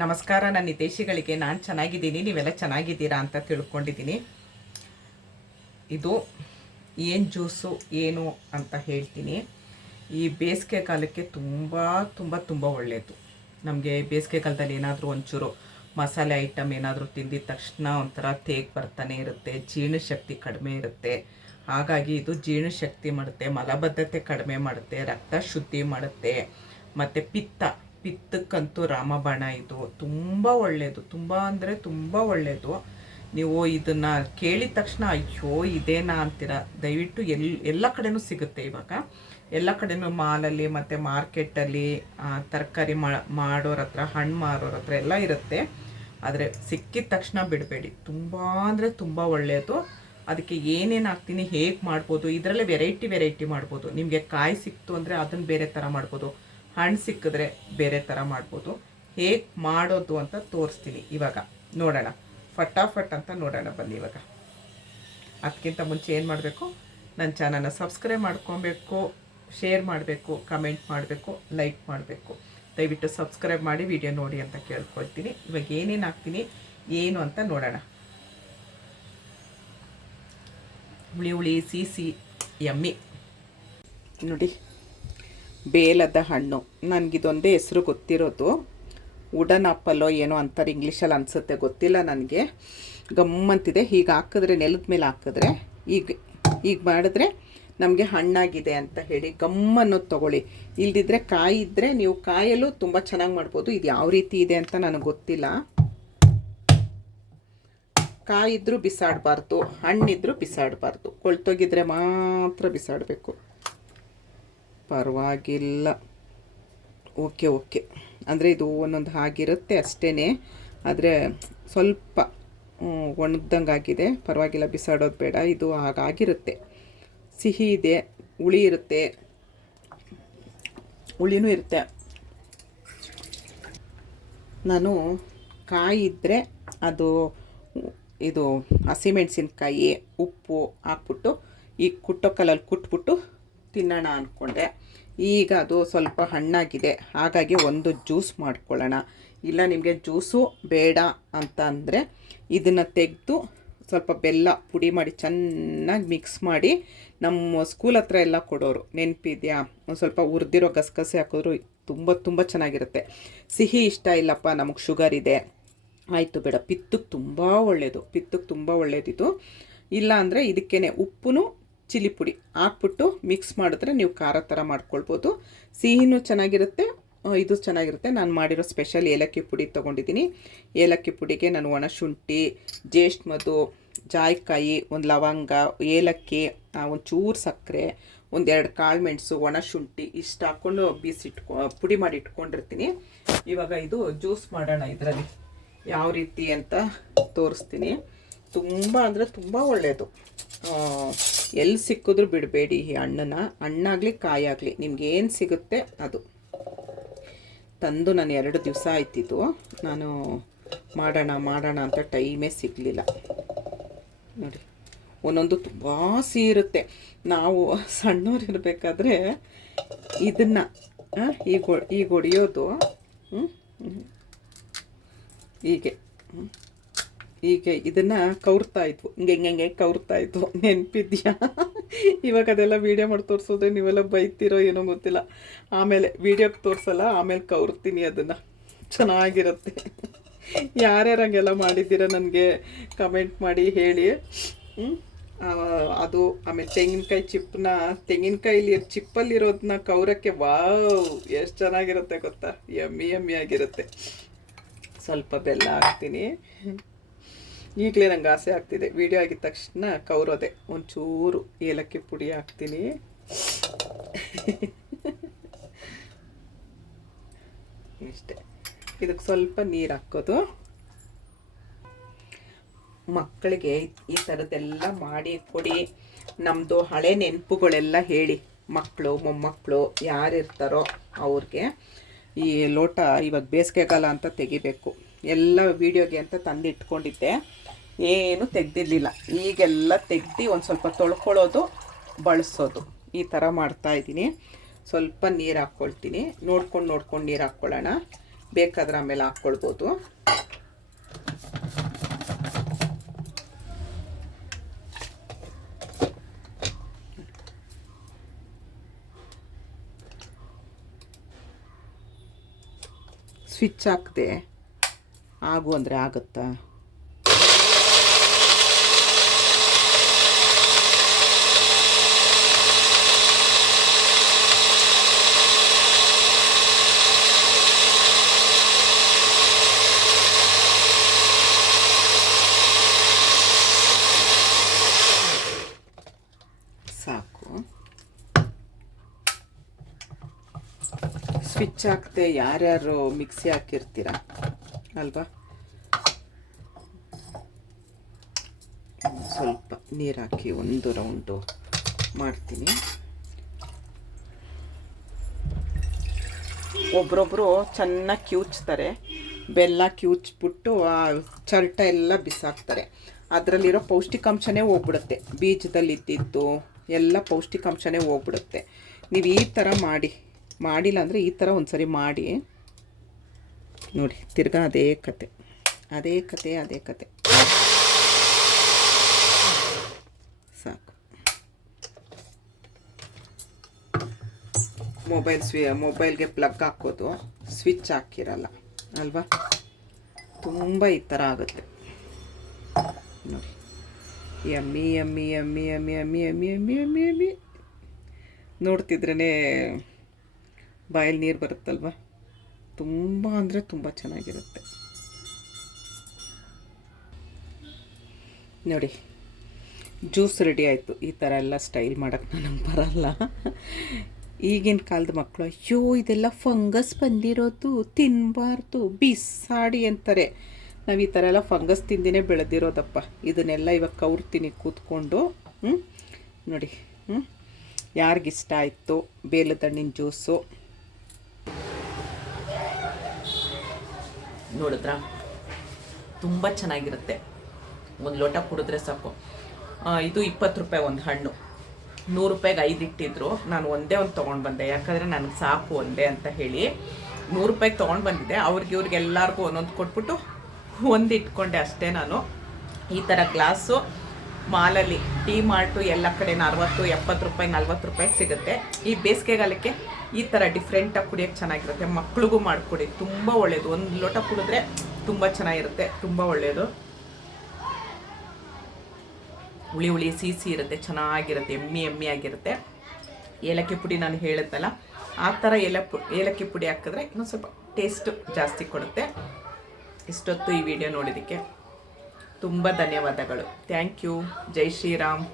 ನಮಸ್ಕಾರ. ನನ್ನ ಹಿತೈಷಿಗಳಿಗೆ ನಾನು ಚೆನ್ನಾಗಿದ್ದೀನಿ, ನೀವೆಲ್ಲ ಚೆನ್ನಾಗಿದ್ದೀರಾ ಅಂತ ತಿಳ್ಕೊಂಡಿದ್ದೀನಿ. ಇದು ಏನು ಜ್ಯೂಸು ಏನು ಅಂತ ಹೇಳ್ತೀನಿ. ಈ ಬೇಸಿಗೆ ಕಾಲಕ್ಕೆ ತುಂಬ ತುಂಬ ತುಂಬ ಒಳ್ಳೆಯದು. ನಮಗೆ ಬೇಸಿಗೆ ಕಾಲದಲ್ಲಿ ಏನಾದರೂ ಒಂಚೂರು ಮಸಾಲೆ ಐಟಮ್ ಏನಾದರೂ ತಿಂದಿದ ತಕ್ಷಣ ಒಂಥರ ತೇಗ್ ಬರ್ತಾನೆ ಇರುತ್ತೆ, ಜೀರ್ಣಶಕ್ತಿ ಕಡಿಮೆ ಇರುತ್ತೆ. ಹಾಗಾಗಿ ಇದು ಜೀರ್ಣಶಕ್ತಿ ಮಾಡುತ್ತೆ, ಮಲಬದ್ಧತೆ ಕಡಿಮೆ ಮಾಡುತ್ತೆ, ರಕ್ತ ಶುದ್ಧಿ ಮಾಡುತ್ತೆ, ಮತ್ತು ಪಿತ್ತಕ್ಕಂತೂ ರಾಮಬಾಣ. ಇದು ತುಂಬ ಒಳ್ಳೆಯದು, ತುಂಬ ಅಂದರೆ ತುಂಬ ಒಳ್ಳೆಯದು. ನೀವು ಇದನ್ನು ಕೇಳಿದ ತಕ್ಷಣ ಅಯ್ಯೋ ಇದೇನಾ ಅಂತೀರ. ದಯವಿಟ್ಟು ಎಲ್ಲ ಕಡೆನೂ ಸಿಗುತ್ತೆ ಇವಾಗ, ಎಲ್ಲ ಕಡೆನೂ ಮಾಲಲ್ಲಿ ಮತ್ತು ಮಾರ್ಕೆಟಲ್ಲಿ ತರಕಾರಿ ಮಾಡೋರ ಹತ್ರ, ಹಣ್ಣು ಮಾರೋರ ಹತ್ರ ಎಲ್ಲ ಇರುತ್ತೆ. ಆದರೆ ಸಿಕ್ಕಿದ ತಕ್ಷಣ ಬಿಡಬೇಡಿ, ತುಂಬ ಅಂದರೆ ತುಂಬ ಒಳ್ಳೆಯದು. ಅದಕ್ಕೆ ಏನೇನು ಹಾಕ್ತೀನಿ, ಹೇಗೆ ಮಾಡ್ಬೋದು, ಇದರಲ್ಲೇ ವೆರೈಟಿ ಮಾಡ್ಬೋದು. ನಿಮಗೆ ಕಾಯಿ ಸಿಕ್ತು ಅಂದರೆ ಅದನ್ನು ಬೇರೆ ಥರ ಮಾಡ್ಬೋದು, ಹಣ್ಣು ಸಿಕ್ಕಿದ್ರೆ ಬೇರೆ ಥರ ಮಾಡ್ಬೋದು. ಹೇಗೆ ಮಾಡೋದು ಅಂತ ತೋರಿಸ್ತೀನಿ ಇವಾಗ. ನೋಡೋಣ, ಫಟಾಫಟ್ ಅಂತ ನೋಡೋಣ ಬನ್ನಿ ಇವಾಗ. ಅದಕ್ಕಿಂತ ಮುಂಚೆ ಏನು ಮಾಡಬೇಕು, ನನ್ನ ಚಾನಲ್ನ ಸಬ್ಸ್ಕ್ರೈಬ್ ಮಾಡ್ಕೊಬೇಕು, ಶೇರ್ ಮಾಡಬೇಕು, ಕಮೆಂಟ್ ಮಾಡಬೇಕು, ಲೈಕ್ ಮಾಡಬೇಕು. ದಯವಿಟ್ಟು ಸಬ್ಸ್ಕ್ರೈಬ್ ಮಾಡಿ ವಿಡಿಯೋ ನೋಡಿ ಅಂತ ಕೇಳ್ಕೊಳ್ತೀನಿ. ಇವಾಗ ಏನೇನು ಹಾಕ್ತೀನಿ ಏನು ಅಂತ ನೋಡೋಣ. ಹುಳಿ ಸಿಹಿ ಯಮ್ಮಿ ನೋಡಿ. ಬೇಲದ ಹಣ್ಣು, ನನಗಿದೊಂದೇ ಹೆಸರು ಗೊತ್ತಿರೋದು, ವುಡನ್ ಆಪಲ್ಲೋ ಏನೋ ಅಂತಾರೆ ಇಂಗ್ಲೀಷಲ್ಲಿ ಅನಿಸುತ್ತೆ, ಗೊತ್ತಿಲ್ಲ ನನಗೆ. ಗಮ್ಮಂತಿದೆ. ಹೀಗೆ ಹಾಕಿದ್ರೆ, ನೆಲದ ಮೇಲೆ ಹಾಕಿದ್ರೆ, ಈಗ ಮಾಡಿದ್ರೆ ನಮಗೆ ಹಣ್ಣಾಗಿದೆ ಅಂತ ಹೇಳಿ ಗಮ್ಮನ್ನೋದು ತೊಗೊಳ್ಳಿ. ಇಲ್ದಿದ್ರೆ ಕಾಯಿ ಇದ್ದರೆ ನೀವು ಕಾಯಲ್ಲೂ ತುಂಬ ಚೆನ್ನಾಗಿ ಮಾಡ್ಬೋದು. ಇದು ಯಾವ ರೀತಿ ಇದೆ ಅಂತ ನನಗೆ ಗೊತ್ತಿಲ್ಲ. ಕಾಯಿದ್ರೂ ಬಿಸಾಡಬಾರ್ದು, ಹಣ್ಣಿದ್ರೂ ಬಿಸಾಡಬಾರ್ದು, ಕೊಳ್ತೋಗಿದ್ರೆ ಮಾತ್ರ ಬಿಸಾಡಬೇಕು. ಪರವಾಗಿಲ್ಲ, ಓಕೆ ಅಂದರೆ ಇದು ಒಂದೊಂದು ಹಾಗಿರುತ್ತೆ ಅಷ್ಟೇ. ಆದರೆ ಸ್ವಲ್ಪ ಒಣಗ್ದಂಗೆ ಆಗಿದೆ, ಪರವಾಗಿಲ್ಲ, ಬಿಸಾಡೋದು ಬೇಡ. ಇದು ಹಾಗಾಗಿರುತ್ತೆ, ಸಿಹಿ ಇದೆ, ಹುಳಿ ಇರುತ್ತೆ, ಹುಳಿನೂ ಇರುತ್ತೆ. ನಾನು ಕಾಯಿ ಇದ್ದರೆ ಅದು ಇದು ಹಸಿಮೆಣಸಿನ್ಕಾಯಿ ಉಪ್ಪು ಹಾಕ್ಬಿಟ್ಟು ಈ ಕುಟ್ಟೋ ಕಲ್ಲಲ್ಲಿ ಕುಟ್ಬಿಟ್ಟು ತಿನ್ನೋಣ ಅಂದ್ಕೊಂಡೆ. ಈಗ ಅದು ಸ್ವಲ್ಪ ಹಣ್ಣಾಗಿದೆ, ಹಾಗಾಗಿ ಒಂದು ಜ್ಯೂಸ್ ಮಾಡ್ಕೊಳ್ಳೋಣ. ಇಲ್ಲ ನಿಮಗೆ ಜ್ಯೂಸು ಬೇಡ ಅಂತ ಅಂದರೆ ಇದನ್ನು ತೆಗೆದು ಸ್ವಲ್ಪ ಬೆಲ್ಲ ಪುಡಿ ಮಾಡಿ ಚೆನ್ನಾಗಿ ಮಿಕ್ಸ್ ಮಾಡಿ, ನಮ್ಮ ಸ್ಕೂಲ್ ಹತ್ರ ಎಲ್ಲ ಕೊಡೋರು ನೆನಪಿದೆಯಾ, ಒಂದು ಸ್ವಲ್ಪ ಹುರಿದಿರೋ ಗಸಗಸೆ ಹಾಕಿದ್ರು ತುಂಬ ಚೆನ್ನಾಗಿರುತ್ತೆ. ಸಿಹಿ ಇಷ್ಟ ಇಲ್ಲಪ್ಪ, ನಮಗೆ ಶುಗರ್ ಇದೆ, ಆಯಿತು ಬೇಡ, ಪಿತ್ತಕ್ಕೆ ತುಂಬ ಒಳ್ಳೆಯದಿದು. ಇಲ್ಲ ಅಂದರೆ ಇದಕ್ಕೇ ಉಪ್ಪು ಚಿಲ್ಲಿ ಪುಡಿ ಹಾಕ್ಬಿಟ್ಟು ಮಿಕ್ಸ್ ಮಾಡಿದ್ರೆ ನೀವು ಖಾರ ಥರ ಮಾಡ್ಕೊಳ್ಬೋದು. ಸಿಹಿನೂ ಚೆನ್ನಾಗಿರುತ್ತೆ, ಇದು ಚೆನ್ನಾಗಿರುತ್ತೆ. ನಾನು ಮಾಡಿರೋ ಸ್ಪೆಷಲ್ ಏಲಕ್ಕಿ ಪುಡಿ ತೊಗೊಂಡಿದ್ದೀನಿ. ಏಲಕ್ಕಿ ಪುಡಿಗೆ ನಾನು ಒಣಶುಂಠಿ, ಜೇಷ್ಟ್ ಮಧು, ಜಾಯಿಕಾಯಿ, ಒಂದು ಲವಂಗ, ಏಲಕ್ಕಿ, ಒಂದು ಚೂರು ಸಕ್ಕರೆ, ಒಂದೆರಡು ಕಾಳು ಮೆಣಸು, ಒಣಶುಂಠಿ ಇಷ್ಟು ಹಾಕ್ಕೊಂಡು ಪುಡಿ ಮಾಡಿ ಇಟ್ಕೊಂಡಿರ್ತೀನಿ. ಇವಾಗ ಇದು ಜ್ಯೂಸ್ ಮಾಡೋಣ. ಇದರಲ್ಲಿ ಯಾವ ರೀತಿ ಅಂತ ತೋರಿಸ್ತೀನಿ. ತುಂಬ ಅಂದರೆ ತುಂಬ ಒಳ್ಳೆಯದು. ಎಲ್ಲಿ ಸಿಕ್ಕಿದ್ರೂ ಬಿಡಬೇಡಿ ಈ ಹಣ್ಣನ್ನು. ಹಣ್ಣಾಗಲಿ ಕಾಯಾಗಲಿ ನಿಮ್ಗೇನು ಸಿಗುತ್ತೆ ಅದು. ತಂದು ನಾನು 2 ದಿವಸ ಆಯ್ತಿದ್ದು, ನಾನು ಮಾಡೋಣ ಅಂತ ಟೈಮೇ ಸಿಗಲಿಲ್ಲ. ನೋಡಿ, ಒಂದೊಂದು ತುಂಬ ಸಿಹಿ ಇರುತ್ತೆ. ನಾವು ಸಣ್ಣವರಿರಬೇಕಾದ್ರೆ ಇದನ್ನು ಈಗ ಹೊಡೆಯೋದು ಹೀಗೆ ಇದನ್ನು ಕೌರ್ತಾ ಇದ್ವು, ಹಿಂಗೆ ಕೌರ್ತಾ ಇದ್ವು, ನೆನಪಿದ್ಯಾ? ಇವಾಗ ಅದೆಲ್ಲ ವೀಡಿಯೋ ಮಾಡಿ ತೋರಿಸೋದ್ರೆ ನೀವೆಲ್ಲ ಬೈತಿರೋ ಏನೋ ಗೊತ್ತಿಲ್ಲ. ಆಮೇಲೆ ವೀಡಿಯೋಕ್ಕೆ ತೋರಿಸಲ್ಲ, ಆಮೇಲೆ ಕೌರ್ತೀನಿ ಅದನ್ನು. ಚೆನ್ನಾಗಿರುತ್ತೆ. ಯಾರ್ಯಾರು ಹಂಗೆಲ್ಲ ಮಾಡಿದ್ದೀರ ನನಗೆ ಕಮೆಂಟ್ ಮಾಡಿ ಹೇಳಿ. ಅದು ಆಮೇಲೆ ತೆಂಗಿನಕಾಯಿಲಿ ಚಿಪ್ಪಲ್ಲಿರೋದನ್ನ ಕೌರಕ್ಕೆ ವಾವ್ ಎಷ್ಟು ಚೆನ್ನಾಗಿರುತ್ತೆ ಗೊತ್ತಾ, ಯಮ್ಮಿ ಆಗಿರುತ್ತೆ. ಸ್ವಲ್ಪ ಬೆಲ್ಲ ಹಾಕ್ತೀನಿ. ಈಗಲೇ ನಂಗೆ ಆಸೆ ಆಗ್ತಿದೆ, ವಿಡಿಯೋ ಆಗಿದ ತಕ್ಷಣ ಕೌರೋದೆ. ಒಂಚೂರು ಏಲಕ್ಕಿ ಪುಡಿ ಹಾಕ್ತೀನಿ. ಇಷ್ಟೇ. ಇದಕ್ಕೆ ಸ್ವಲ್ಪ ನೀರು ಹಾಕೋದು. ಮಕ್ಕಳಿಗೆ ಈ ಥರದ್ದೆಲ್ಲ ಮಾಡಿ ಕೊಡಿ. ನಮ್ಮದು ಹಳೆ ನೆನಪುಗಳೆಲ್ಲ ಹೇಳಿ. ಮಕ್ಕಳು ಮೊಮ್ಮಕ್ಕಳು ಯಾರಿರ್ತಾರೋ ಅವ್ರಿಗೆ. ಈ ಲೋಟ ಇವಾಗ ಬೇಸಿಗೆಗಾಲ ಅಂತ ತೆಗಿಬೇಕು, ಎಲ್ಲ ವೀಡಿಯೋಗೆ ಅಂತ ತಂದು ಇಟ್ಕೊಂಡಿದ್ದೆ, ಏನು ತೆಗ್ದಿರಲಿಲ್ಲ. ಈಗೆಲ್ಲ ತೆಗ್ದು ಒಂದು ಸ್ವಲ್ಪ ತೊಳ್ಕೊಳ್ಳೋದು, ಬಳಸೋದು, ಈ ಥರ ಮಾಡ್ತಾಯಿದ್ದೀನಿ. ಸ್ವಲ್ಪ ನೀರು ಹಾಕ್ಕೊಳ್ತೀನಿ. ನೋಡ್ಕೊಂಡು ನೀರು ಹಾಕ್ಕೊಳ್ಳೋಣ. ಬೇಕಾದ್ರೆ ಆಮೇಲೆ ಹಾಕ್ಕೊಳ್ಬೋದು. ಸ್ವಿಚ್ ಹಾಕದೆ ಆಗು ಅಂದರೆ ಆಗುತ್ತಾ? ಸಾಕು. ಸ್ವಿಚ್ ಹಾಕದೆ ಯಾರ್ಯಾರು ಮಿಕ್ಸಿ ಹಾಕಿರ್ತೀರ ಅಲ್ವಾ? ಸ್ವಲ್ಪ ನೀರು ಹಾಕಿ ಒಂದು ರೌಂಡು ಮಾಡ್ತೀನಿ. ಒಬ್ರೊಬ್ರು ಚೆನ್ನಾಗಿ ಕಿವುಚ್ತಾರೆ, ಬೆಲ್ಲ ಕಿವುಚ್ಬಿಟ್ಟು ಆ ಚರ್ಟ ಎಲ್ಲ ಬಿಸಾಕ್ತಾರೆ. ಅದರಲ್ಲಿರೋ ಪೌಷ್ಟಿಕಾಂಶನೇ ಹೋಗ್ಬಿಡುತ್ತೆ, ಬೀಜದಲ್ಲಿ ಇದ್ದಿದ್ದು ಎಲ್ಲ ಪೌಷ್ಟಿಕಾಂಶನೇ ಹೋಗ್ಬಿಡುತ್ತೆ. ನೀವು ಈ ಥರ ಮಾಡಿಲ್ಲ ಅಂದರೆ ಈ ಥರ ಒಂದು ಸರಿ ಮಾಡಿ ನೋಡಿ. ತಿರ್ಗಾ ಅದೇ ಕತೆ. ಸಾಕು. ಮೊಬೈಲ್ಗೆ ಪ್ಲಗ್ ಹಾಕೋದು, ಸ್ವಿಚ್ ಹಾಕಿರಲ್ಲ ಅಲ್ವಾ? ತುಂಬ ಈ ಥರ ಆಗುತ್ತೆ ನೋಡಿ. Yummy yummy yummy yummy yummy yummy yummy yummy yummy ನೋಡ್ತಿದ್ರೇ ಬಾಯಲ್ಲಿ ನೀರು ಬರುತ್ತಲ್ವ? ತುಂಬ ಅಂದರೆ ತುಂಬ ಚೆನ್ನಾಗಿರುತ್ತೆ ನೋಡಿ. ಜ್ಯೂಸ್ ರೆಡಿ ಆಯಿತು. ಈ ಥರ ಎಲ್ಲ ಸ್ಟೈಲ್ ಮಾಡೋಕ್ಕೆ ನನಗೆ ಬರಲ್ಲ. ಈಗಿನ ಕಾಲದ ಮಕ್ಕಳು ಅಯ್ಯೋ ಇದೆಲ್ಲ ಫಂಗಸ್ ಬಂದಿರೋದು, ತಿನ್ನಬಾರ್ದು, ಬಿಸಾಡಿ ಅಂತಾರೆ. ನಾವು ಈ ಥರ ಎಲ್ಲ ಫಂಗಸ್ ತಿಂದಿನೇ ಬೆಳೆದಿರೋದಪ್ಪ. ಇದನ್ನೆಲ್ಲ ಇವಾಗ ಕೌರ್ತೀನಿ ಕೂತ್ಕೊಂಡು. ನೋಡಿ, ಯಾರಿಗಿಷ್ಟ ಆಯಿತು ಬೇಲದ ಹಣ್ಣಿನ ಜ್ಯೂಸು ನೋಡಿದ್ರಾ? ತುಂಬ ಚೆನ್ನಾಗಿರುತ್ತೆ. ಒಂದು ಲೋಟ ಕುಡಿದ್ರೆ ಸಾಕು. ಇದು 20 ರೂಪಾಯಿ ಒಂದು ಹಣ್ಣು. 100 ರೂಪಾಯಿಗೆ 5 ಇಟ್ಟಿದ್ರು. ನಾನು ಒಂದೇ ಒಂದು ತೊಗೊಂಡು ಬಂದೆ, ಯಾಕಂದರೆ ನನಗೆ ಸಾಕು ಒಂದೇ ಅಂತ ಹೇಳಿ 100 ರೂಪಾಯಿಗೆ ತೊಗೊಂಡು ಬಂದಿದ್ದೆ. ಇವ್ರಿಗೆ ಎಲ್ಲರಿಗೂ ಒಂದೊಂದು ಕೊಟ್ಬಿಟ್ಟು ಒಂದು ಇಟ್ಕೊಂಡೆ ಅಷ್ಟೇ. ನಾನು ಈ ಥರ ಗ್ಲಾಸು ಮಾಲಲ್ಲಿ ಟೀ ಮಾರ್ಟು ಎಲ್ಲ ಕಡೆ 60-70 ರೂಪಾಯಿ 40 ರೂಪಾಯಿಗೆ ಸಿಗುತ್ತೆ. ಈ ಬೇಸಿಗೆಗಾಲಕ್ಕೆ ಈ ಥರ ಡಿಫ್ರೆಂಟಾಗಿ ಕುಡಿಯೋಕ್ಕೆ ಚೆನ್ನಾಗಿರುತ್ತೆ. ಮಕ್ಳಿಗೂ ಮಾಡಿಕೊಡಿ, ತುಂಬ ಒಳ್ಳೆಯದು. ಒಂದು ಲೋಟ ಕುಡಿದ್ರೆ ತುಂಬ ಚೆನ್ನಾಗಿರುತ್ತೆ, ತುಂಬ ಒಳ್ಳೆಯದು. ಹುಳಿ ಸಿಹಿ ಇರುತ್ತೆ, ಚೆನ್ನಾಗಿರುತ್ತೆ, ಎಮ್ಮಿ ಆಗಿರುತ್ತೆ. ಏಲಕ್ಕಿ ಪುಡಿ ನಾನು ಹೇಳಿದ್ನಲ್ಲ, ಆ ಥರ ಏಲಕ್ಕಿ ಪುಡಿ ಹಾಕಿದ್ರೆ ಇನ್ನೊಂದು ಸ್ವಲ್ಪ ಟೇಸ್ಟು ಜಾಸ್ತಿ ಕೊಡುತ್ತೆ. ಇಷ್ಟೊತ್ತು ಈ ವಿಡಿಯೋ ನೋಡಿದ್ದಕ್ಕೆ ತುಂಬ ಧನ್ಯವಾದಗಳು. Thank you. ಜೈ ಶ್ರೀರಾಮ್.